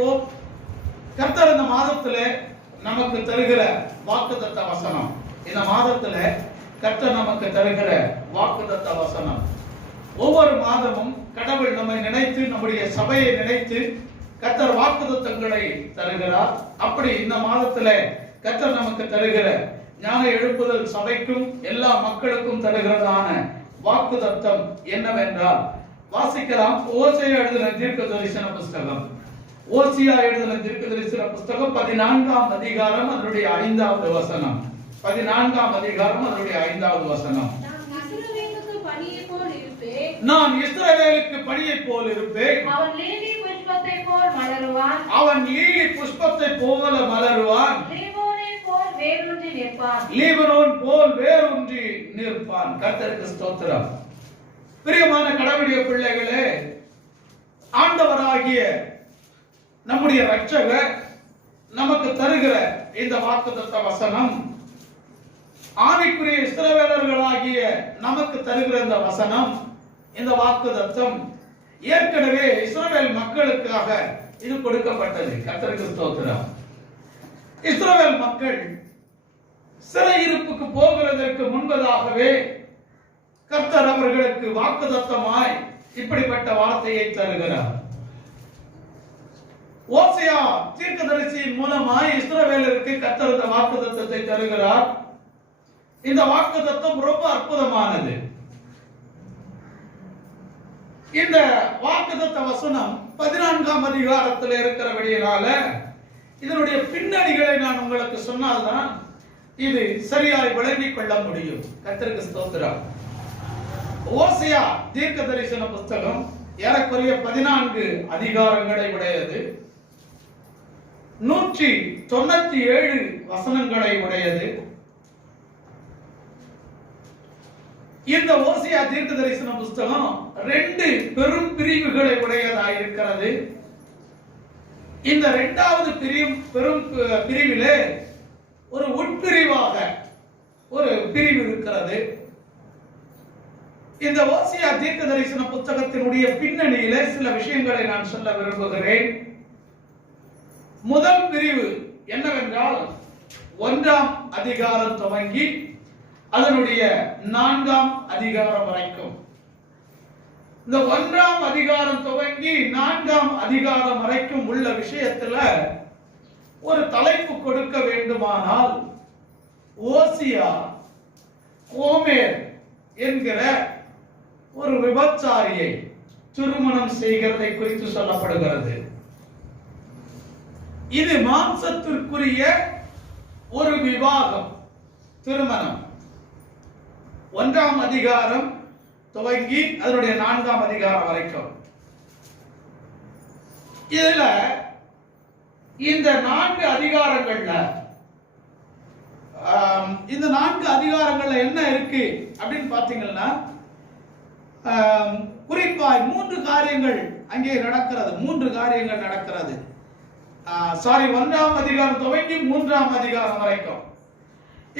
தியானிப்போம். கர்த்தர் இந்த மாதத்திலே நமக்கு தருகிற வாக்குத்தத்த வசனம், இந்த மாதத்திலே கர்த்தர் நமக்கு தருகிற வாக்குத்தத்த வசனம். ஒவ்வொரு மாதமும் கடவுள் நம்மை நினைத்து, நம்முடைய சபையை நினைத்து கர்த்தர் வாக்குத்தத்தங்களை தருகிறார். அப்படி இந்த மாதத்திலே கர்த்தர் நமக்கு தருகிற ஞான எழுப்புதல் சபைக்கும் எல்லா மக்களுக்கும் தருகிறதான வாக்குத்தத்தம் என்னவென்றால், வாசிக்கலாம். ஓசியா எழுதின தீர்க்க தரிசன புஸ்தகம், ஓசியா எழுதின தீர்க்க தரிசன புஸ்தகம் 14ஆம் அதிகாரம் அதனுடைய 5வது வசனம். 14ஆம் அதிகாரம் அதனுடைய 5வது வசனம். நான் இஸ்ரவேலுக்கு பணியைப் போல் இருப்பேன். அவன் லீலி புஷ்பத்தை போல் மலருவான். அவன் லீலி புஷ்பத்தை போல மலருவான். லீபனோன் போல் வேரூன்றி நிற்பான். லீபனோன் போல் வேரூன்றி நிற்பான். கர்த்தருக்கு ஸ்தோத்திரம். பிரியமான கடவுளுடைய பிள்ளைகளே, ஆண்டவராகிய நம்முடைய இரட்சகர் நமக்கு தருகிற இந்த வாக்குத்தத்த வசனம், ஆவிக்குரிய இஸ்ரவேலர்களாகிய நமக்கு தருகிற இந்த வசனம், இந்த வாக்குத்தத்தம் ஏற்கனவே இஸ்ரவேல் மக்களுக்காக இது கொடுக்கப்பட்டது. கர்த்தருக்கு ஸ்தோத்திரம். இஸ்ரவேல் மக்கள் சிறையிருப்புக்கு போகிறதற்கு முன்பதாகவே கர்த்தர் அவர்களுக்கு வாக்குத்தத்தமாய் இப்படிப்பட்ட வார்த்தையை தருகிறார். ஓசியா தீர்க்கதரிசியின் மூலமாய் இஸ்ரவேலருக்கு கர்த்தர் இந்த வாக்குத்தத்தத்தை தருகிறார். இந்த வாக்குத்தத்தம் ரொம்ப அற்புதமானது. இந்த வாக்குத்தத்த வசனம் 14ஆம் அதிகாரத்தில் இருக்கிறபடியால இதனுடைய பின்னணிகளை நான் உங்களுக்கு சொன்னால்தான் இது சரியாய் விளங்கிக் கொள்ள முடியும். கர்த்தருக்கு ஸ்தோத்திரம். ஓசியா தீர்க்க தரிசன புஸ்தகம் ஏறக்குறைய 14 அதிகாரங்களை உடையது, 197 வசனங்களை உடையது. இந்த ஓசியா தீர்க்க தரிசன புஸ்தகம் 2 பெரும் பிரிவுகளை உடையதாக இருக்கிறது. இந்த 2வது பெரும் பிரிவிலே ஒரு உட்பிரிவாக ஒரு பிரிவு இருக்கிறது. இந்த ஓசியா தீர்க்க தரிசன புத்தகத்தினுடைய பின்னணியிலே சில விஷயங்களை நான் சொல்ல விரும்புகிறேன். முதல் பிரிவு என்னவென்றால், 1ஆம் அதிகாரம் துவங்கி அதனுடைய 4ஆம் அதிகாரம் வரைக்கும். இந்த 1ஆம் அதிகாரம் துவங்கி 4ஆம் அதிகாரம் வரைக்கும் உள்ள விஷயத்துல ஒரு தலைப்பு கொடுக்க வேண்டுமானால், ஓசியா கோமேர் என்கிற ஒரு விபச்சாரியை திருமணம் செய்கிறதை குறித்து சொல்லப்படுகிறது. இது மாம்சத்திற்குரிய ஒரு விவாகம், திருமணம். 1ஆம் அதிகாரம் துவங்கி அதனுடைய 4ஆம் அதிகாரம் வரைக்கும். இதுல இந்த 4 அதிகாரங்கள்ல என்ன இருக்கு அப்படின்னு பாத்தீங்கன்னா, குறிப்பாய் 3 காரியங்கள் அங்கே நடக்கிறது. 3 காரியங்கள் நடக்கிறது. 1ஆம் அதிகாரம் துவங்கி 3ஆம் அதிகாரம் வரைக்கும்.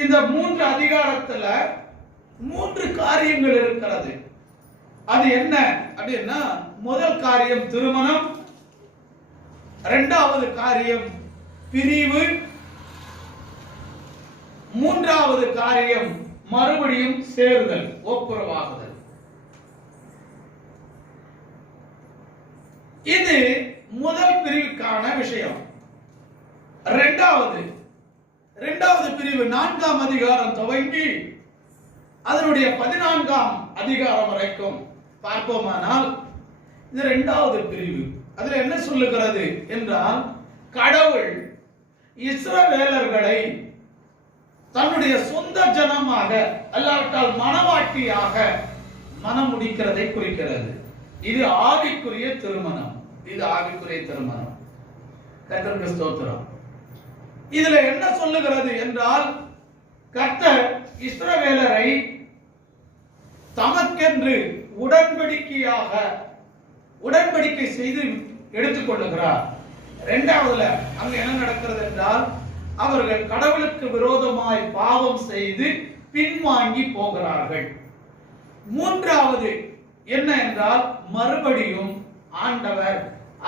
இந்த 3 அதிகாரத்துல 3 காரியங்கள் இருக்கிறது. அது என்ன அப்படின்னா, முதல் காரியம் திருமணம், 2வது காரியம் பிரிவு, 3வது காரியம் மறுபடியும் சேருதல், ஒப்புரவாகுதல். இது முதல் பிரிவுக்கான விஷயம். 2வது பிரிவு 4ஆம் அதிகாரம் துவங்கி அதனுடைய 14ஆம் அதிகாரம் வரைக்கும் பார்ப்போமானால், இது 2வது பிரிவு. அதுல என்ன சொல்லுகிறது என்றால், கடவுள் இஸ்ரவேலர்களை தன்னுடைய சொந்த ஜனமாக அல்லாவிட்டால் மனவாட்டியாக மனம் முடிக்கிறதை குறிக்கிறது. இது ஆவிக்குரிய திருமணம். இது ஆவிக்குரிய திருமணம். கர்த்தருக்கு ஸ்தோத்திரம். இதுல என்ன சொல்லுகிறது என்றால், கர்த்தர் இஸ்ரவேலரை தமக்கென்று உடன்படிக்கை செய்து எடுத்துக்கொள்ளுகிறார். 2வதுல அங்க என்ன நடக்கிறது என்றால், அவர்கள் கடவுளுக்கு விரோதமாய் பாவம் செய்து பின்வாங்கி போகிறார்கள். 3வது என்ன என்றால், மறுபடியும் ஆண்டவர்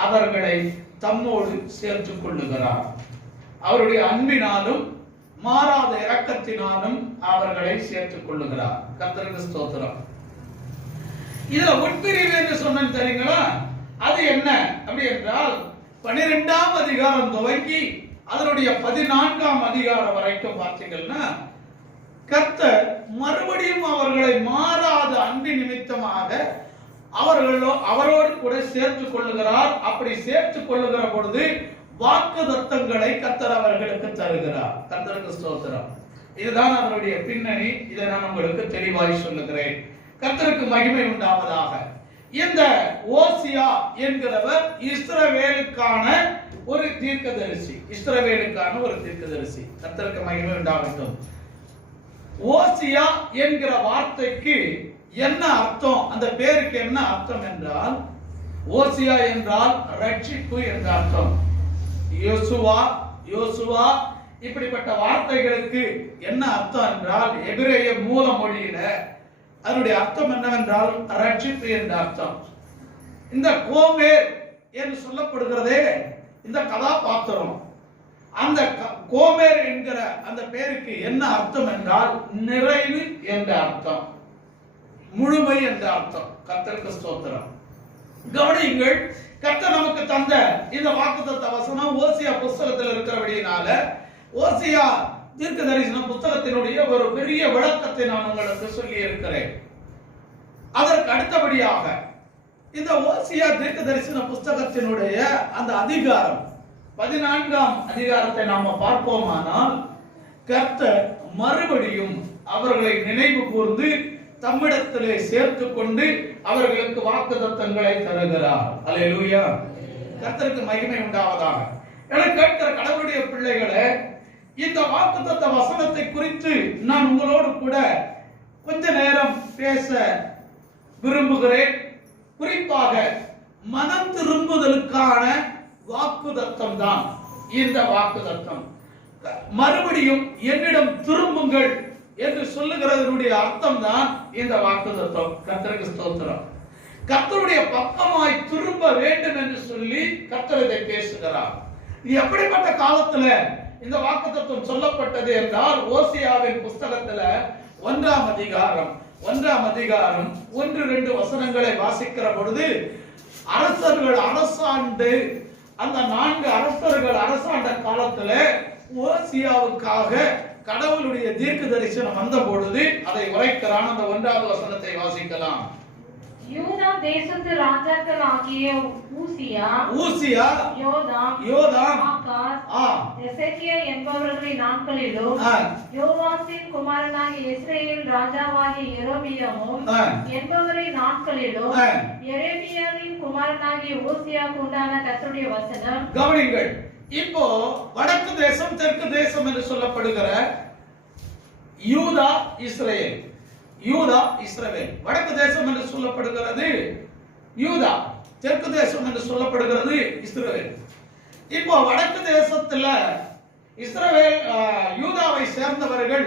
அவர்களை தம்மோடு சேர்த்துக் கொள்ளுகிறார். அவருடைய அன்பினாலும் மாறாத இரக்கத்தினாலும் அவர்களை சேர்த்துக் கொள்ளுகிறார். கர்த்தருக்கு ஸ்தோத்திரம். இதுல உட்பிரிவு என்று சொன்னேன் தெரியுங்களா? அது என்ன அப்படி என்றால் 12ஆம் அதிகாரம் துவங்கி அதனுடைய 14ஆம் அதிகாரம் வரைக்கும் பார்த்தீங்கன்னா கர்த்தர் மறுபடியும் அவர்களை மாறாத அன்பின் நிமித்தமாக அவரோடு கூட சேர்த்துக் கொள்ளுகிறார். அப்படி சேர்த்துக் கொள்ளுகிற பொழுது வாக்குத்தத்தங்களை கர்த்தர் அவர்களுக்கு தருகிறார். கர்த்தருக்கு ஸ்தோத்திரம். இதுதான் அதனுடைய பின்னணி. இதை நான் உங்களுக்கு தெளிவாய் சொல்லுகிறேன். கர்த்தருக்கு மகிமை உண்டாவதாக. இந்த ஓசியா என்கிறவர் இஸ்ரவேலுக்கான ஒரு தீர்க்கதரிசி. கர்த்தருக்கு மகிமை உண்டாகட்டும். ஓசியா என்கிற வார்த்தைக்கு என்ன அர்த்தம்? அந்த பேருக்கு என்ன அர்த்தம் என்றால், ஓசியா என்றால் ரட்சிப்பு என்ற அர்த்தம். யோசுவா இப்படிப்பட்ட வார்த்தைகளுக்கு என்ன அர்த்தம் என்றால், எபிரேய மூல மொழியில அதனுடைய அர்த்தம் என்னவென்றால் ரட்சிப்பு என்ற அர்த்தம். இந்த கோமேர் என்று சொல்லப்படுகிறதே இந்த கதாபாத்திரம், அந்த கோமேர் என்கிற அந்த பேருக்கு என்ன அர்த்தம் என்றால் நிறைவு என்ற அர்த்தம், முழுமை என்ற அர்த்தம். கர்த்தருக்கு ஸ்தோத்திரம். கவனியுங்கள், கர்த்தர் நமக்கு தந்த இந்த வாக்குத்தத்த வசனம் ஓசியா புஸ்தகத்தில் இருக்கிறபடியினால ஓசியா தீர்க்க தரிசன புத்தகத்தினுடைய ஒரு பெரிய விளக்கத்தை நான் உங்களுக்கு சொல்லி இருக்கிறேன். அதற்கு அடுத்தபடியாக இந்த ஓசியா தீர்க்க தரிசன புஸ்தகத்தினுடைய அந்த அதிகாரம் 14ஆம் அதிகாரத்தை நாம பார்ப்போமானால் கர்த்தர் மறுபடியும் அவர்களை நினைவு கூர்ந்து தம்மிடத்திலே சேர்த்து கொண்டு அவர்களுக்கு வாக்குத்தத்தங்களை தருகிறார். அல்லேலூயா. கர்த்தருக்கு மகிமை உண்டாவதாக. எனக்கு கேட்கிற கடவுளுடைய பிள்ளைகளே, இந்த வாக்குத்தத்த வசனத்தை குறித்து நான் உங்களோடு கூட கொஞ்ச நேரம் பேச விரும்புகிறேன். குறிப்பாக மனம் திரும்புதலுக்கான வாக்குத்தத்தம் தான் இந்த வாக்குத்தத்தம். மறுபடியும் என்னிடம் திரும்புங்கள் என்று சொல்லுகிறதனுடைய அர்த்தம் தான் இந்த வாக்குத்தத்தம். கர்த்தருக்கு ஸ்தோத்திரம். கர்த்தருடைய பக்கமாய் திரும்ப வேண்டும் என்று சொல்லி கர்த்தர் இதை பேசுகிறார். இது எப்படிப்பட்ட காலத்துல இந்த வாக்குத்தத்தம் சொல்லப்பட்டது என்றால், ஓசியாவின் புஸ்தகத்துல 1ஆம் அதிகாரம் 1-2 வசனங்களை வாசிக்கிற பொழுது அரசர்கள் அரசாண்டு அந்த 4 அரசர்கள் அரசாண்ட காலத்துல ஓசியாவுக்காக கடவுளுடைய தீர்க்க தரிசனம் வந்த பொழுது அதை உரைக்கிறான். அந்த 1வது வசனத்தை வாசிக்கலாம். யூதா தேசத்து ராஜாக்கள் ஆகிய ஊசியா, யோதாம், ஆகாஸ், எசேக்கியா என்பவர்களின் நாட்களிலும் யோவாசின் குமாரனாகிய இஸ்ரவேல் ராஜாவாகிய யெரொபெயாமும் என்பவரின் நாட்களிலும் எரேமியாவின் குமாரனாகிய ஓசியாவுக்கு உண்டான கர்த்தருடைய வசனம். கவனிங்கள், இப்போ வடக்கு தேசம் தெற்கு தேசம் என்று சொல்லப்படுகிற யூதா இஸ்ரவேல், வடக்கு தேசம் என்று சொல்லப்படுகிறது யூதா, தெற்கு தேசம் என்று சொல்லப்படுகிறது இஸ்ரவேல். இப்போ வடக்கு தேசத்துல இஸ்ரவேல் யூதாவை சேர்ந்தவர்கள்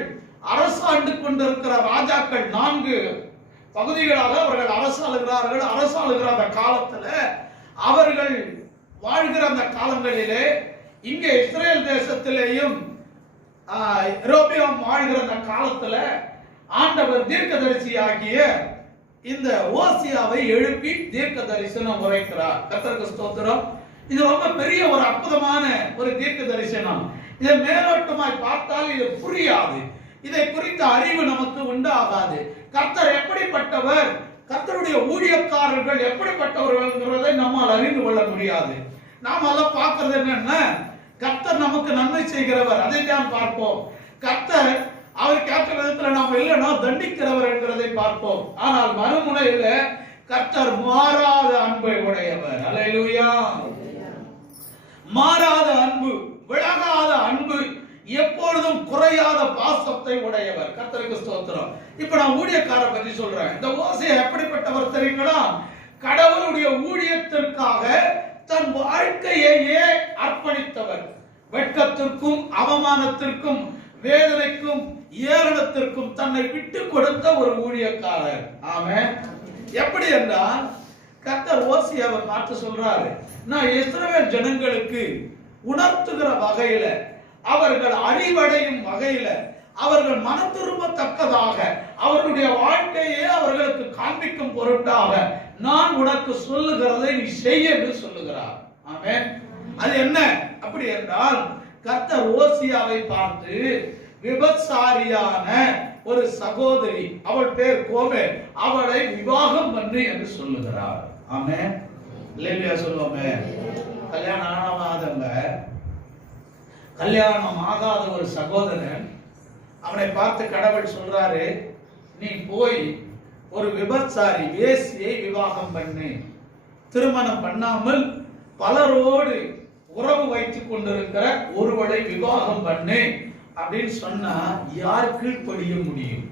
அரசாண்டு கொண்டிருக்கிற ராஜாக்கள் 4 பகுதிகளாக அவர்கள் அரசாளுகிற அந்த காலத்துல அவர்கள் வாழ்கிற அந்த காலங்களிலே இங்கே இஸ்ரேல் தேசத்திலேயும் யெரொபெயாம் வாழ்கிற அந்த காலத்துல ஆண்டவர் தீர்க்கதரிசியாகிய இந்த ஓசியாவை எழுப்பி தீர்க்க தரிசனம் உரைக்கிறார். கர்த்தருக்கு ஸ்தோத்திரம். இது ரொம்ப பெரிய ஒரு அற்புதமான ஒரு தீர்க்க தரிசனம். இதை மேலோட்டமாய் பார்த்தால் இது புரியாது, இதை குறித்த அறிவு நமக்கு உண்டாகாது. கர்த்தர் எப்படிப்பட்டவர், கர்த்தருடைய ஊழியக்காரர்கள் எப்படிப்பட்டவர்கள்ங்கிறதை நம்மால் அறிந்து கொள்ள முடியாது. நாம் எல்லாம் பார்க்கிறது என்னன்னா, கர்த்தர் நமக்கு நன்மை செய்கிறவர், அதை தான் பார்ப்போம். கர்த்தர் அவர் கேட்ட விதத்துல நாம் இல்லைன்னா தண்டிக்கிறவர் என்கிறதை பார்ப்போம். ஆனால் மறுமுனையில கர்த்தர் மாறாத அன்பை உடையவர். அல்லேலூயா. மாறாத அன்பு, விலகாத அன்பு, எப்பொழுதும் குறையாத பாசத்தை உடையவர். கர்த்தருக்கு ஸ்தோத்திரம். இப்ப நான் ஊழியக்காரரை பற்றி சொல்றேன். இந்த ஓசியா எப்படிப்பட்டவர் தெரியுங்களா? கடவுளுடைய ஊழியத்திற்காக தன் வாழ்க்கையையே அர்ப்பணித்தவர். வெட்கத்திற்கும் அவமானத்திற்கும் வேதனைக்கும் ஏளனத்திற்கும் தன்னை விட்டு கொடுத்த ஒரு ஊழியக்காரர். ஆமென். எப்படி என்றால், கர்த்தர் ஓசியாவை பார்த்து சொல்றாரு, நான் இஸ்ரவேல் ஜனங்களுக்கு உணர்த்துகிற வகையில, அவர்கள் அறிவடையும் வகையில, அவர்கள் மனம் திரும்பத்தக்கதாக, அவர்களுடைய வாழ்க்கையை அவர்களுக்கு காண்பிக்கும் பொருட்டாக நான் உனக்கு சொல்லுகிறதை நீ செய்ய என்று சொல்லுகிறார். ஆமென். அது என்ன அப்படி என்றால், கர்த்தர் ஓசியாவை பார்த்து விபச்சாரியான ஒரு சகோதரி, அவள் பேர் கோமே, அவளை விவாகம் பண்ணு என்று சொல்லுகிறார். ஆமென். இல்லையா சொல்லுவோமே. கல்யாணம் ஆகாத ஒரு சகோதரன், அவனை பார்த்து கடவுள் சொல்றாரு, நீ போய் ஒரு விபச்சாரி வேசியை விவாகம் பண்ணு, திருமணம் பண்ணாமல் பலரோடு உறவு வைத்துக் கொண்டிருக்கிற ஒருவரை விவாகம் பண்ணு அப்படின்னு சொன்னா யார் கீழ்ப்படிய முடியும்?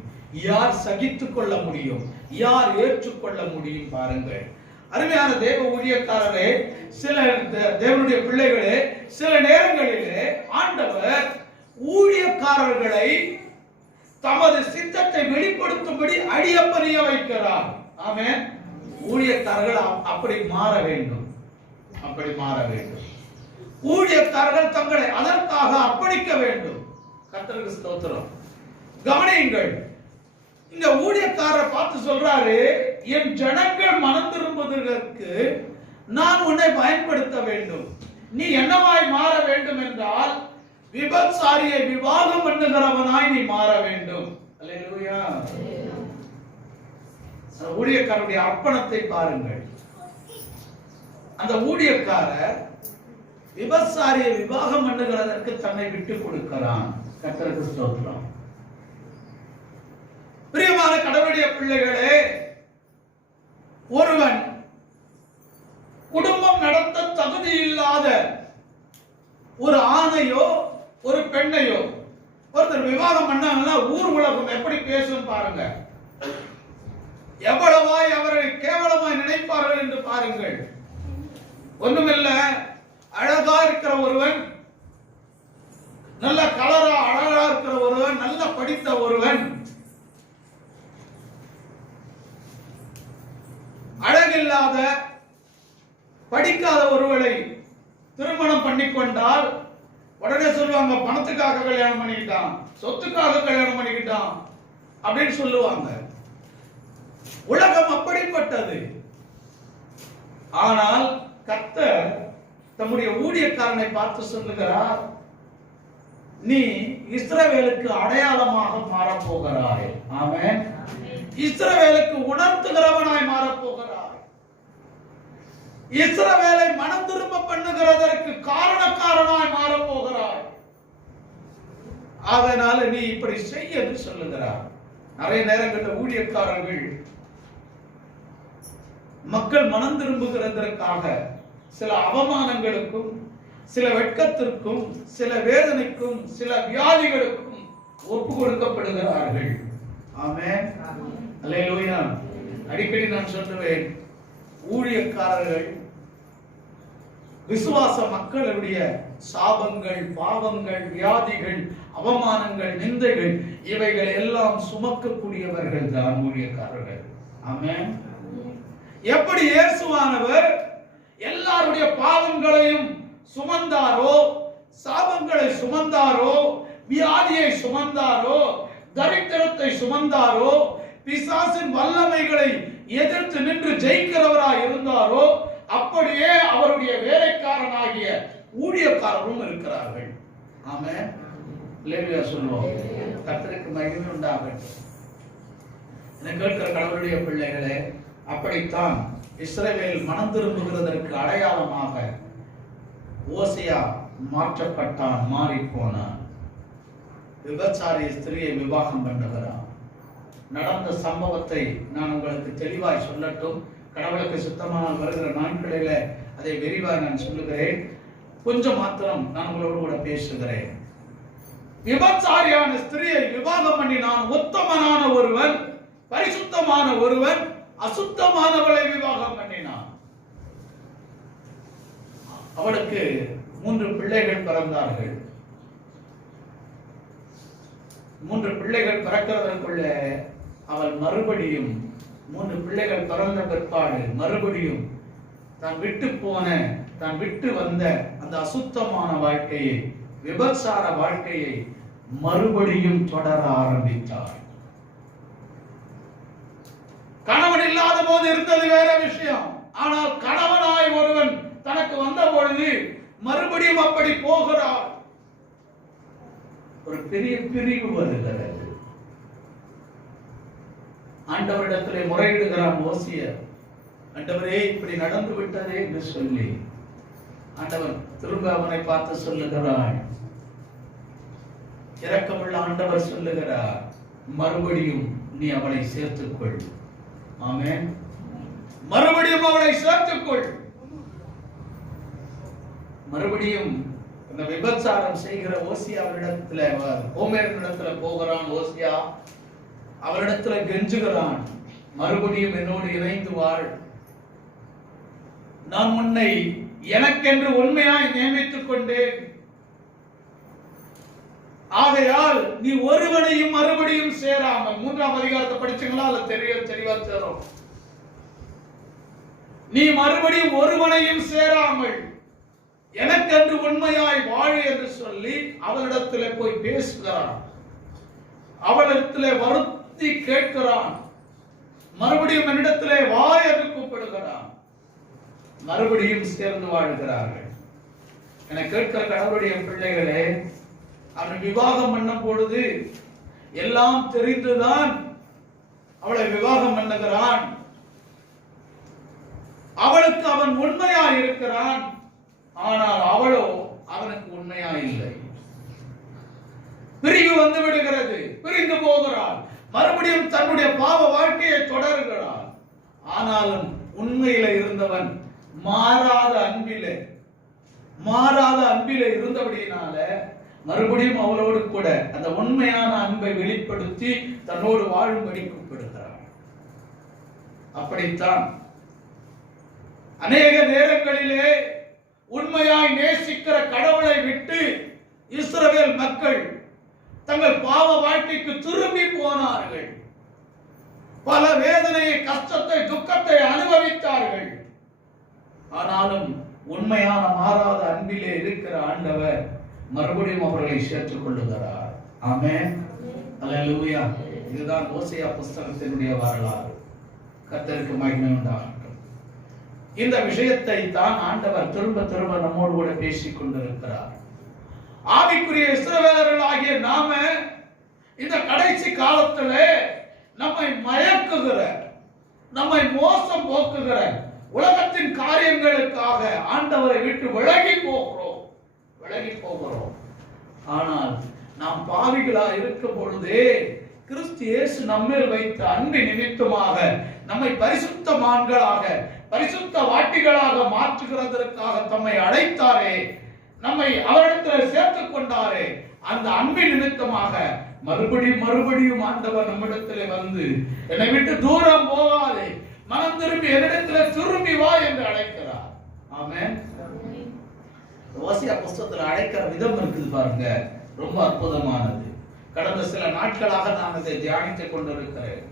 யார் சகித்துக் கொள்ள முடியும்? யார் ஏற்றுக்கொள்ள முடியும்? பாருங்கள் அருமையான தேவ ஊழியக்காரரே, சில தேவனுடைய பிள்ளைகளே, சில நேரங்களிலே ஆண்டவர் ஊழியக்காரர்களை தமது சித்தத்தை வெளிப்படுத்தும்படி அடியப்பணிய வைக்கிறார். ஆமென். ஊழியக்காரர்கள் அப்படி மாற வேண்டும், அப்படி மாற வேண்டும். ஊழியக்காரர்கள் தங்களை அதற்காக அர்ப்பணிக்க வேண்டும். கர்த்தருக்கு ஸ்தோத்திரம். கவனியுங்கள், இந்த ஊழியக்காரரை பார்த்து சொல்றாரு, என் ஜனங்கள் மனம் திரும்புவதற்கு நான் உன்னை பயன்படுத்த வேண்டும். நீ என்னவாய் மாற வேண்டும் என்றால், விபச்சாரியை விவாகம் பண்ணுகிறவனாய் நீ மாற வேண்டும். அல்லேலூயா. ஊழியக்காரருடைய அர்ப்பணத்தை பாருங்கள். அந்த ஊழியக்காரர் விபச்சாரியை விவாகம் பண்ணுகிறதற்கு தன்னை விட்டு கொடுக்கிறான். கர்த்தருக்கு ஸ்தோத்திரம். பிரியமான கடவுளுடைய பிள்ளைகளே, ஒருவன் குடும்பம் நடத்த தகுதி இல்லாத ஒரு ஆணையோ ஒரு பெண்ணையோ ஒருத்தர் விவாகம் பண்ணாங்கன்னா ஊர் உலகம் எப்படி பேசும் பாருங்க. எவ்வளவாய் அவரை கேவலமாய் நினைப்பார்கள் என்று பாருங்கள். ஒண்ணுமில்ல, அழகா இருக்கிற ஒருவன், நல்ல கலரா அழகா இருக்கிற ஒருவன், நல்ல படித்த ஒருவன் அழகில்லாத படிக்காத ஒருவரை திருமணம் பண்ணிக்கொண்டால் உடனே சொல்லுவாங்க, பணத்துக்காக கல்யாணம் பண்ணிக்கிட்டான், சொத்துக்காக கல்யாணம் பண்ணிக்கிட்டான் அப்படின்னு சொல்லுவாங்க. உலகம் அப்படிப்பட்டது. ஆனால் கர்த்தர் தம்முடைய ஊழியக்காரனை பார்த்து சொல்லுகிறார், நீ இஸ்ரவேலுக்கு அடையாளமாக மாறப் போகிறாய். ஆமென். இஸ்ரவேலுக்கு உணர்த்துகிறவனாய் மாறப் போகிறாய். இஸ்ரவேலை மனம் திரும்ப பண்ணுகிறதற்கு காரணக்காரனாய் மாறப் போகிறாய். அதனால நீ இப்படி செய்ய என்று சொல்லுகிறார். நிறைய நேரங்களில் ஊழியக்காரர்கள் மக்கள் மனம் திரும்புகிறதற்காக சில அவமானங்களுக்கும், சில வெட்கத்திற்கும், சில வேதனைக்கும், சில வியாதிகளுக்கும் ஒப்பு கொடுக்கப்படுகிறார்கள். ஆமென். அல்லேலூயா. அடிக்கடி நான் சொல்லுவேன், ஊழியக்காரர்கள் விசுவாச மக்களுடைய சாபங்கள், பாவங்கள், வியாதிகள், அவமானங்கள், நிந்தைகள் இவைகள் எல்லாம் சுமக்கக்கூடியவர்கள் தான் ஊழியக்காரர்கள். ஆமென். எப்படி இயேசுவானவர் எல்லாருடைய பாவங்களையும் சுமந்தாரோ, சாபங்களை சுமந்தாரோ, வியாதியை சுமந்தாரோ, தரித்திரத்தை சுமந்தாரோ, பிசாசின் வல்லமைகளை எதிர்த்து நின்று ஜெயிக்கிறவராய் இருந்தாரோ, அப்படியே அவருடைய வேலைக்காரனாகிய ஊழியக்காரரும் இருக்கிறார்கள். ஆமென். அல்லேலூயா சொல்லுவோம். கர்த்தருக்கு மகிமை உண்டாகட்டும். என்னை கேட்கிற கடவுளுடைய பிள்ளைகளே, அப்படித்தான் இஸ்ரவேல் மனம் திரும்புகிறதற்கு அடையாளமாக ஓசியா மாற்றப்பட்டான், மாறி போனான். விபச்சாரி ஸ்திரியை விவாகம் பண்ணுகிறான். நடந்த சம்பவத்தை நான் உங்களுக்கு தெளிவாய் சொல்லட்டும். கடவுளுக்கு சுத்தமாக வருகிற நாட்களில அதை விரிவாக நான் சொல்லுகிறேன். கொஞ்சம் மாத்திரம் நான் உங்களோடு கூட பேசுகிறேன். விபச்சாரியான ஸ்திரியை விவாகம் பண்ணினான் உத்தமனான ஒருவன், பரிசுத்தமான ஒருவன் அசுத்தமானவளை விவாகம் பண்ணினான். அவளுக்கு 3 பிள்ளைகள் பிறந்தார்கள். 3 பிள்ளைகள் பிறக்கிறதற்குள்ள அவள் மறுபடியும் 3 பிள்ளைகள் பிறந்த பிற்பாடு மறுபடியும் தான் விட்டு போன, தான் விட்டு வந்த அந்த அசுத்தமான வாழ்க்கையை, விபச்சார வாழ்க்கையை மறுபடியும் தொடர ஆரம்பித்தார். கணவன் இல்லாத போது இருந்தது வேற விஷயம். ஆனால் கணவனாய் ஒருவன் தனக்கு வந்த பொழுது மறுபடியும் அப்படி போகிறார். ஒரு பெரிய பிரிவு வருகிறது. ஆண்டவரிடத்திலே முறையிடுகிறான் ஓசியா. ஆண்டவரே, இப்படி நடந்து விட்டதே என்று சொல்லி ஆண்டவர் திரும்ப அவனை பார்த்து சொல்லுகிறான். இரக்கமுள்ள ஆண்டவர் சொல்லுகிறார், மறுபடியும் நீ அவளை சேர்த்துக்கொள். ஆமென். மறுபடியும் அவளை சேர்த்துக்கொள். மறுபடியும் அந்த விபச்சாரம் செய்கிற ஓசியாவிடத்துல, கோமேரிடத்துல போகிறான். ஓசியா அவரிடத்துல கெஞ்சுகிறான், மறுபடியும் என்னோடு இணைந்து வாழ். நான் உன்னை எனக்கென்று உண்மையாய் நியமித்துக் கொண்டேன். ஆகையால் நீ ஒருவனையும் மறுபடியும் சேராமல், 3ஆம் அதிகாரத்தை படிச்சீங்களா? அது தெளிவா சேரும். நீ மறுபடியும் ஒருவனையும் சேராமல் எனக்கென்று உண்மையாய் வாழு என்று சொல்லி அவளிடத்திலே போய் பேசுகிறான். அவளிடத்திலே வருத்தி கேட்கிறான். மறுபடியும் என்னிடத்திலே வா என்று கூப்பிடுகிறான். மறுபடியும் சேர்ந்து வாழ்கிறார்கள். என கேட்கிற கடவுளுடைய பிள்ளைகளே, அவன் விவாகம் பண்ணும் பொழுது எல்லாம் தெரிந்துதான் அவளை விவாகம் பண்ணுகிறான். அவளுக்கு அவன் உண்மையா இருக்கிறான். ஆனால் அவளோ அவனுக்கு உண்மையா இல்லை. பிரிவு வந்து விடுகிறது. பிரிந்து போகிறாள். மறுபடியும் தன்னுடைய பாவ வாழ்க்கையை தொடர்கிறாள். ஆனாலும் உண்மையில இருந்தவன் மாறாத அன்பிலே இருந்தபடியினால மறுபடியும் அவளோடு கூட அந்த உண்மையான அன்பை வெளிப்படுத்தி தன்னோடு வாழும்படி கூப்பிடுகிறார். அப்படித்தான் அநேக நேரங்களிலே உண்மையாய் நேசிக்கிற கடவுளை விட்டு இஸ்ரவேல் மக்கள் தங்கள் பாவ வாழ்க்கைக்கு திரும்பி போனார்கள். பல வேதனையை, கஷ்டத்தை, துக்கத்தை அனுபவித்தார்கள். ஆனாலும் உண்மையான மாறாத அன்பிலே இருக்கிற ஆண்டவர் மறுபடியும் அவர்களை சேர்த்துக் கொள்ளுகிறார். ஆமென். அல்லேலூயா. இதுதான் ஓசியா புஸ்தகத்தினுடைய வரலாறு. கர்த்தருக்கு மகிமை உண்டாகட்டும். இந்த விஷயத்தை தான் ஆண்டவர் திரும்ப திரும்ப நம்மோடு கூட பேசிக் கொண்டிருக்கிறார். ஆவிக்குரிய இஸ்ரவேலர்களாகிய நாம இந்த கடைசி காலத்திலே நம்மை மயக்குகிற, நம்மை மோசம் போக்குகிற உலகத்தின் காரியங்களுக்காக ஆண்டவரை விட்டு விலகி போகிறோம். ஆனால் நாம் பாவிகளா இருக்கும் பொழுதே கிறிஸ்து இயேசு நம்மேல் வைத்த அன்பின் நிமித்தமாக நம்மை பரிசுத்தமான்களாக, பரிசுத்த வாட்டிகளாக மாற்றுகிறதற்காக தம்மை அழைத்தாரே, நம்மை அவரிடத்தில் சேர்த்துக் கொண்டாரே. அந்த அன்பின் நிமித்தமாக மறுபடியும் ஆண்டவர் நம்மிடத்தில் வந்து, என்னை விட்டு தூரம் போகாதே, மனம் திரும்பி என்னிடத்தில் திரும்பி வா என்று அழைக்கிறார். ஆமென். ஓசியா புஸ்தகத்தில் அழைக்கிற விதம் இருக்குது பாருங்க, ரொம்ப அற்புதமானது. கடந்த சில நாட்களாக நான் அதை தியானித்துக் கொண்டிருக்கிறேன்.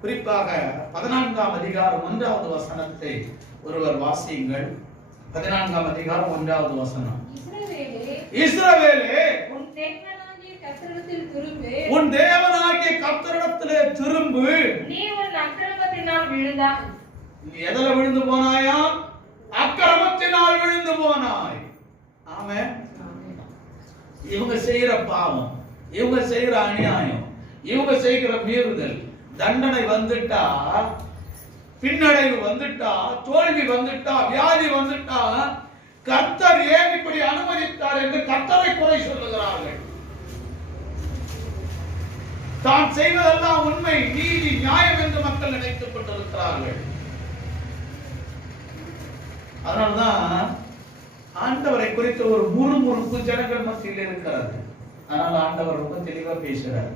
குறிப்பாக 14ஆம் அதிகாரம் 1வது வசனத்தை ஒருவர் வாசியுங்கள். 14ஆம் அதிகாரம் 1வது வசனம். இஸ்ரவேலே, உன் தேவனாகிய கர்த்தரிடத்திலே திரும்பு. நீ உன் அக்கிரமத்தினால் விழுந்தாய். நீ எதில விழுந்து போனாயா? அக்கிரமத்தினால் விழுந்து போனாய். ஆமென். இவங்க செய்யற பாவம், இவங்க செய்யற அநியாயம், இவங்க செய்கிற மீறுதல், தண்டனை வந்துட்டா, பின்னடைவு வந்துட்டா, தோல்வி வந்துட்டா, வியாதி வந்துட்டா, கர்த்தர் ஏன் இப்படி அனுமதித்தார் என்று கர்த்தரை குறை சொல்லுகிறார்கள். தான் செய்வதெல்லாம் உண்மை, நீதி, நியாயம் என்று மக்கள் நினைத்துக் கொண்டிருக்கிறார்கள். அதனால்தான் ஆண்டவரை குறித்த ஒரு முறுமுறுப்பு ஜனங்கள் மத்தியில் இருக்கிறது. அதனால ஆண்டவர் ரொம்ப தெளிவா பேசுறார்.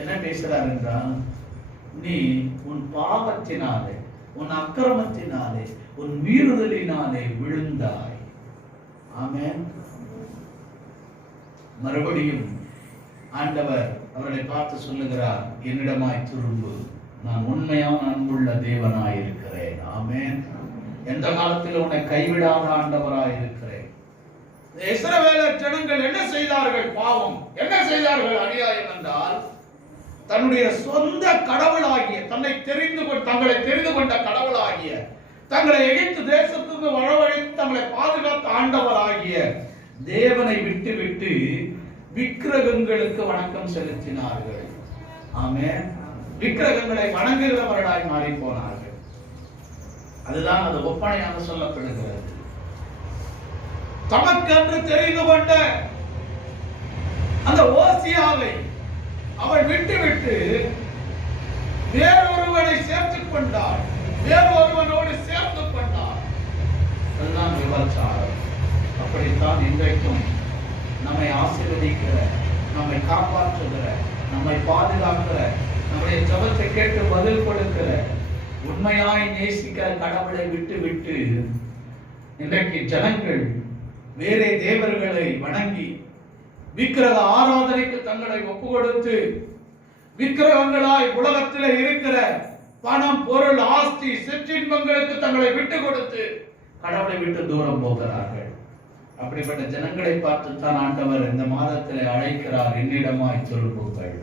என்ன பேசுறார் என்றால், நீ உன் பாவத்தினாலே, உன் அக்கிரமத்தினாலே, உன் மீறுதலினாலே விழுந்தாய். ஆமென். மறுபடியும் ஆண்டவர் அவர்களை பார்த்து சொல்லுகிறார், என்னிடமாய் திரும்பு. நான் உண்மையான அன்புள்ள தேவனாய் இருக்கிறேன். ஆமென். எந்த காலத்தில் உன்னை கைவிடாத ஆண்டவராய் இருக்கிறேன். இஸ்ரவேலர் ஜனங்கள் என்ன செய்தார்கள்? பாவம் என்ன செய்தார்கள்? அநியாயம் என்றால் தன்னுடைய சொந்த கடவுளாகிய தங்களை தெரிந்து கொண்ட கடவுளாகிய தங்களை எகிப்து தேசத்துக்கு வரவழைத்து தங்களை பாதுகாத்த ஆண்டவராகிய தேவனை விட்டு விக்கிரகங்களுக்கு வணக்கம் செலுத்தினார்கள். ஆமென். விக்கிரகங்களை வணங்குகிறவர்களாய் மாறி போனார்கள். அதுதான் அது ஒப்பனையாக சொல்லப்படுகிறது. தமக்கென்று தெரிந்து கொண்ட அந்த ஓசியாவை அவள் விட்டு வேறொருவனை சேர்த்துக் கொண்டாள். வேறொருவனோடு சேர்ந்து கொண்டாள். அதுதான் விபச்சாரம். அப்படித்தான் இன்றைக்கும் நம்மை ஆசீர்வதிக்கிற, நம்மை காப்பாற்றுகிற, நம்மை பாதுகாக்கிற, நம்முடைய ஜெபத்தை கேட்டு பதில் கொடுக்கிற, உண்மையாய் நேசிக்கிற கடவுளை விட்டு இன்றைக்கு ஜனங்கள் வேறே தேவர்களை வணங்கி விக்கிரக ஆராதனைக்கு தங்களை ஒப்பு கொடுத்து விக்கிரகங்களாய் உலகத்தில் இருக்கிற பணம், பொருள், ஆஸ்தி, சிற்றின்பங்களுக்கு தங்களை விட்டு கொடுத்து கடவுளை விட்டு தூரம் போகிறார்கள். அப்படிப்பட்ட ஜனங்களை பார்த்து தான் ஆண்டவர் இந்த மாதத்தில் அழைக்கிறார். என்னிடமாய் திரும்புங்கள்.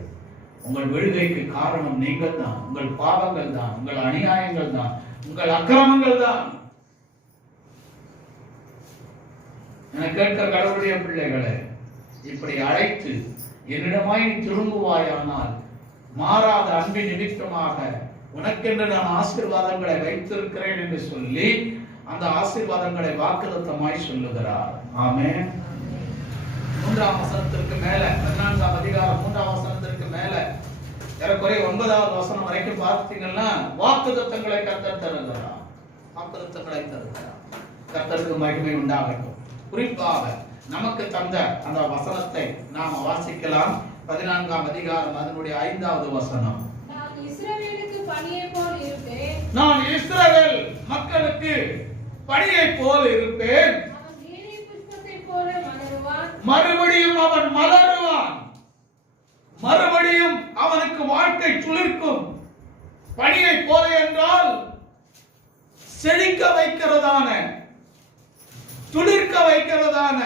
உங்கள் விழுகைக்கு காரணம் நீங்கள் தான், உங்கள் பாவங்கள் தான், உங்கள் அநியாயங்கள் தான், உங்கள் அக்கிரமங்கள் தான். என கேட்கிற கடவுளுடைய பிள்ளைகளை இப்படி அழைத்து என்னிடமாய் திரும்புவாயானால் மாறாத அன்பின் நிமித்தமாக உனக்கென்று நான் ஆசீர்வாதங்களை வைத்திருக்கிறேன் என்று சொல்லி அந்த ஆசீர்வாதங்களை வாக்குத்தத்தமாய் சொல்லுகிறார். ஆமென். 3ஆம் வசனத்திற்கு மேல 14ஆம் அதிகாரம் 3ஆம் வசனத்திற்கு மேல ஏறக்குறைய 9வது வசனம் வரைக்கும் பார்த்தீங்கன்னா வாக்குத்தத்தங்களை கர்த்தர் தருகிறார். வாக்குத்தத்தங்களை தருகிறார். கர்த்தருக்கு மகிமை உண்டாகட்டும். குறிப்பாக நமக்கு தந்த அந்த வசனத்தை நாம வாசிக்கலாம். 14ஆம் அதிகாரம் அதனுடைய 5வது வசனம். நான் இஸ்ரவேலுக்கு பணியை போல் இருப்பேன். நான் இஸ்ரவேல் மக்களுக்கு பணியை போல் இருப்பேன். அவன் லீலி புஷ்பத்தை போல மலருவான். மறுபடியும் அவன் மலருவான். மறுபடியும் அவனுக்கு வாழ்க்கை துளிர்க்கும். பணியை போல என்றால் செழிக்க வைக்கிறதான, துளிர்க்க வைக்கிறதான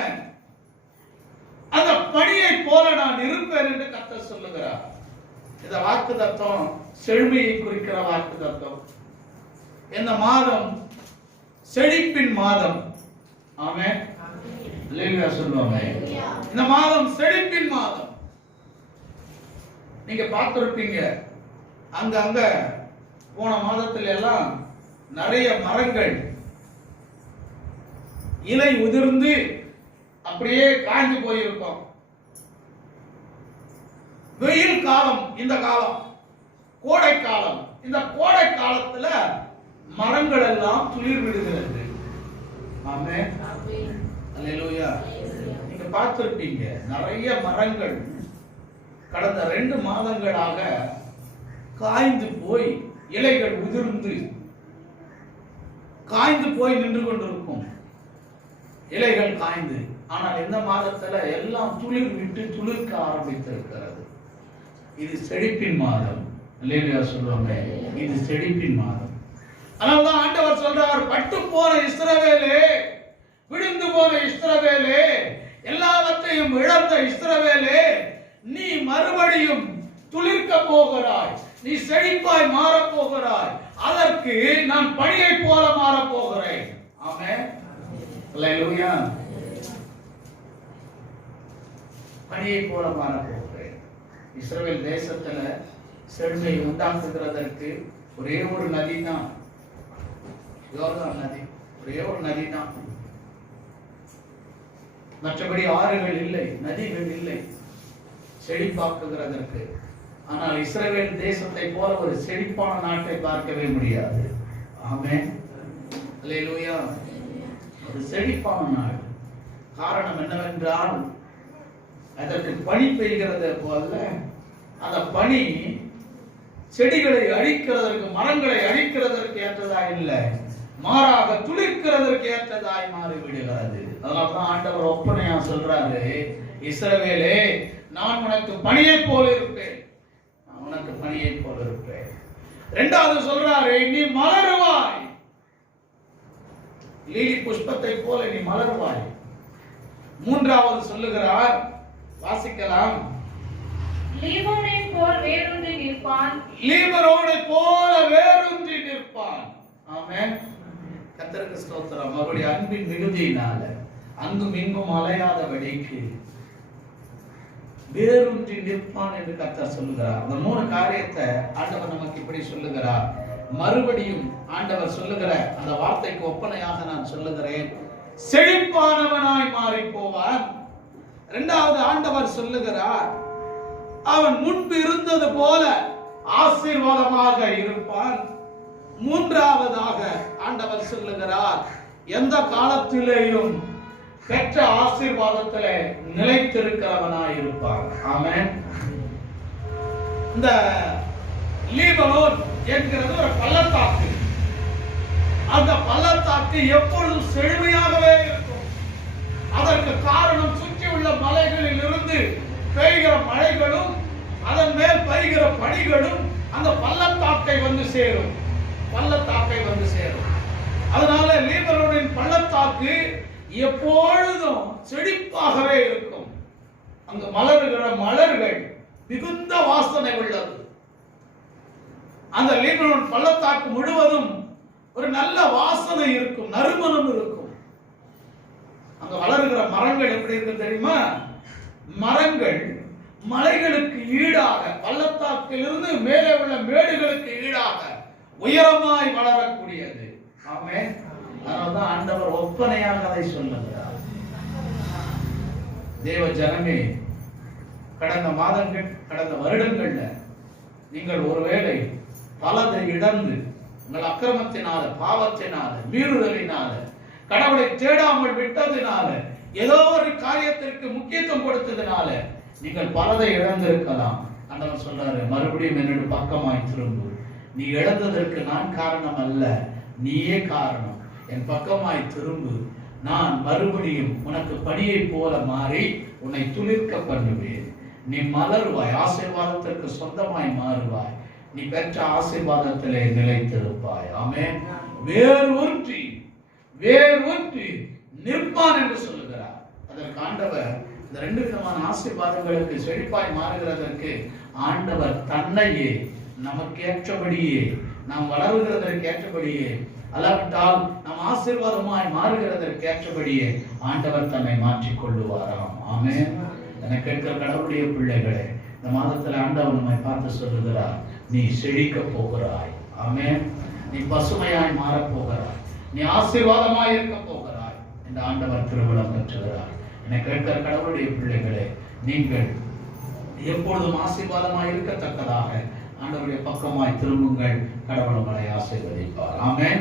அந்த பணியை போல நான் இருப்பேன் என்று கர்த்தர் சொல்லுகிறார். இந்த வாக்குத்தத்தம் செழுமையை குறிக்கிற வாக்குத்தத்தம். இந்த மாதம் செழிப்பின் மாதம். ஆமென். அல்லேலூயா சொல்லுவாங்க. இந்த மாதம் செழிப்பின் மாதம். நீங்க பார்த்திருப்பீங்க, அங்க போன மாதத்துல எல்லாம் நிறைய மரங்கள் இலை உதிர்ந்து அப்படியே காய்ந்து போயிருக்கும். வெயில் காலம் இந்த காலம், கோடை காலம். இந்த கோடை காலத்துல மரங்கள் எல்லாம் துளிர் விடுகிறது. ஆமென். அல்லேலூயா. நீங்க பார்த்திருப்பீங்க, நிறைய மரங்கள் கடந்த 2 மாதங்களாக காய்ந்து போய் இலைகள் உதிர்ந்து காய்ந்து போய் நின்று கொண்டிருக்கும். இலைகள் காய்ந்து, ஆனால் இந்த மாதத்துல எல்லாம் துளிர் விட்டு துளிர்க்க ஆரம்பித்திருக்கிறது. இது செழிப்பின் மாதம். அல்லேலூயா சொல்லுவாங்க. இது செழிப்பின் மாதம். அதனால்தான் ஆண்டவர் சொல்றார், பட்டு போன இஸ்ரவேலே, விழுந்து போன இஸ்ரவேலே, எல்லாவற்றையும் இழந்த இஸ்ரவேலே, நீ மறுபடியும் துளிர்க்க போகிறாய், நீ செழிப்பாய் மாறப் போகிறாய். அதற்கு நான் பணியை போல மாறப் போகிறேன். ஆமென். அல்லேலூயா. பணியை போல மாறப் போகிறேன். இஸ்ரவேல் தேசத்துல செழுமை உண்டாக்குகிறதற்கு ஒரே ஒரு நதி தான், யோர்தான் நதி. ஒரே ஒரு நதி தான். மற்றபடி ஆறுகள் இல்லை, நதிகள் இல்லை செழிப்பாக்குகிறதற்கு. ஆனால் இஸ்ரவேல் தேசத்தை போல ஒரு செழிப்பான நாட்டை பார்க்கவே முடியாது. ஆமென். அல்லேலூயா. ஒரு செழிப்பான நாடு. காரணம் என்னவென்றால் அதற்கு பனி பெய்கிறது போல அந்த பனி செடிகளை அழிக்கிறதற்கு, மரங்களை அழிக்கிறதற்கு ஏற்றதாய் இல்லை, மாறாக துளிர்க்கிறதற்கு ஏற்றதாய் மாறி விடுகிறது. அதனால்தான் ஆண்டவர் ஒப்பனையா சொல்றாரு, இஸ்ரவேலே, நான் உனக்கு பணியை போல இருப்பேன். நான் உனக்கு பணியை போல இருப்பேன். இரண்டாவது சொல்றாரு, நீ மலருவாய். லீலி புஷ்பத்தை போல நீ மலருவாய். மூன்றாவது சொல்லுகிறார், வாசிக்கலாம். லீபனோனை போல் வேரூன்றி நிற்பான். லீபனோனை போல வேரூன்றி நிற்பான். ஆமென். கர்த்தருக்கு ஸ்தோத்திரம். அவருடைய அன்பின் மிகுதியினால அங்கும் இங்கும் அலையாதபடிக்கு வேரூன்றி நிற்பான் என்று கர்த்தர் சொல்லுகிறார். அந்த மூணு காரியத்தை ஆண்டவர் நமக்கு இப்படி சொல்லுகிறார். மறுபடியும் ஆண்டவர் சொல்லுகிற அந்த வார்த்தைக்கு ஒப்பனையாக நான் சொல்லுகிறேன், செழிப்பானவனாய் மாறி போவான். இரண்டாவது ஆண்டவர் சொல்லுகிறார், அவன் முன்பு இருந்தது போல ஆசீர்வாதமாக இருப்பான். மூன்றாவதாக ஆண்டவர் சொல்லுகிறார், எந்த காலத்திலேயும் பெற்ற ஆசீர்வாதத்திலே நிலைத்திருக்கிறவனாய் இருப்பான். ஆமென். இந்த லீபனோன் என்கிறது ஒரு பள்ளத்தாக்கு. அந்த பள்ளத்தாக்கு எப்பொழுதும் செழுமையாகவே இருக்கும். அதற்கு காரணம் சுற்றி உள்ள மலைகளில் இருந்து பெய்கிற மழைகளும் அதன் மேல் பெய்கிற பனிகளும் அந்த பள்ளத்தாக்கை வந்து சேரும். பள்ளத்தாக்கை வந்து சேரும். அதனால லீபனோனின் பள்ளத்தாக்கு எப்பொழுதும் செழிப்பாகவே இருக்கும். அங்கு மலருகிற மலர்கள் மிகுந்த வாசனை உள்ளது. அந்த லீபனோன் பள்ளத்தாக்கு முழுவதும் ஒரு நல்ல வாசனை இருக்கும், நறுமணம் இருக்கும். அங்க வளருகிற மரங்கள் எப்படி இருக்கு தெரியுமா? மரங்கள் மலைகளுக்கு ஈடாக, பள்ளத்தாக்கிலிருந்து மேலே உள்ள மேடுகளுக்கு ஈடாக உயரமாய் வளரக்கூடியது. ஆமென். அதனால்தான் ஆண்டவர் ஒப்பனையாக அதை சொல்லுகிறார். தேவ ஜனமே, கடந்த மாதங்கள், கடந்த வருடங்கள்ல நீங்கள் ஒருவேளை பலதை இழந்து உங்கள் அக்கிரமத்தினால, பாவத்தினால, மீறுதலினால, கடவுளை தேடாமல் விட்டதினால, ஏதோ ஒரு காரியத்திற்கு முக்கியத்துவம் கொடுத்ததினால நீங்கள் பலதை இழந்திருக்கலாம். ஆண்டவர் சொல்றாரு, மறுபடியும் என்னோட பக்கமாய் திரும்பு. நீ இழந்ததற்கு நான் காரணம் அல்ல, நீயே காரணம். என் பக்கமாய் திரும்பு. நான் மறுபடியும் உனக்கு பனியை போல மாறி உன்னை துளிர்க்க பண்ணுவேன். நீ மலருவாய், ஆசீர்வாதத்திற்கு சொந்தமாய் மாறுவாய். நீ பெற்ற ஆசீர்வாதத்திலே நிலைத்திருப்பாய். ஆமென். வேர் ஊன்றி நிற்பான் என்று சொல்லுகிறார். அதற்கு ஆண்டவர் இந்த ரெண்டு விதமான ஆசீர்வாதங்களுக்கு, செழிப்பாய் மாறுகிறதற்கு ஆண்டவர் தன்னையே நமக்கு ஏற்றபடியே, நாம் வளருகிறதற்கு ஏற்றபடியே, அல்லாவிட்டால் நாம் ஆசீர்வாதமாய் மாறுகிறதற்கு ஏற்றபடியே ஆண்டவர் தன்னை மாற்றிக் கொள்ளுவாராம். ஆமென். என கேட்கிற கடவுளுடைய பிள்ளைகளே, இந்த மாதத்தில் ஆண்டவர் நம்மை பார்த்து சொல்லுகிறார், நீ செழிக்க போகிறாய். ஆமென். நீ பசுமையாய் மாறப் போகிறாய். நீ ஆசீர்வாதமாய் இருக்க போகிறாய் என்று ஆண்டவர் திருவிழம் பெற்றுகிறார். என கேட்கிற கடவுளுடைய பிள்ளைகளே, நீங்கள் எப்பொழுதும் ஆசீர்வாதமாய் இருக்கத்தக்கதாக ஆண்டவருடைய பக்கமாய் திரும்புங்கள். கடவுள் உங்களை ஆசீர்வதிப்பார். ஆமென்.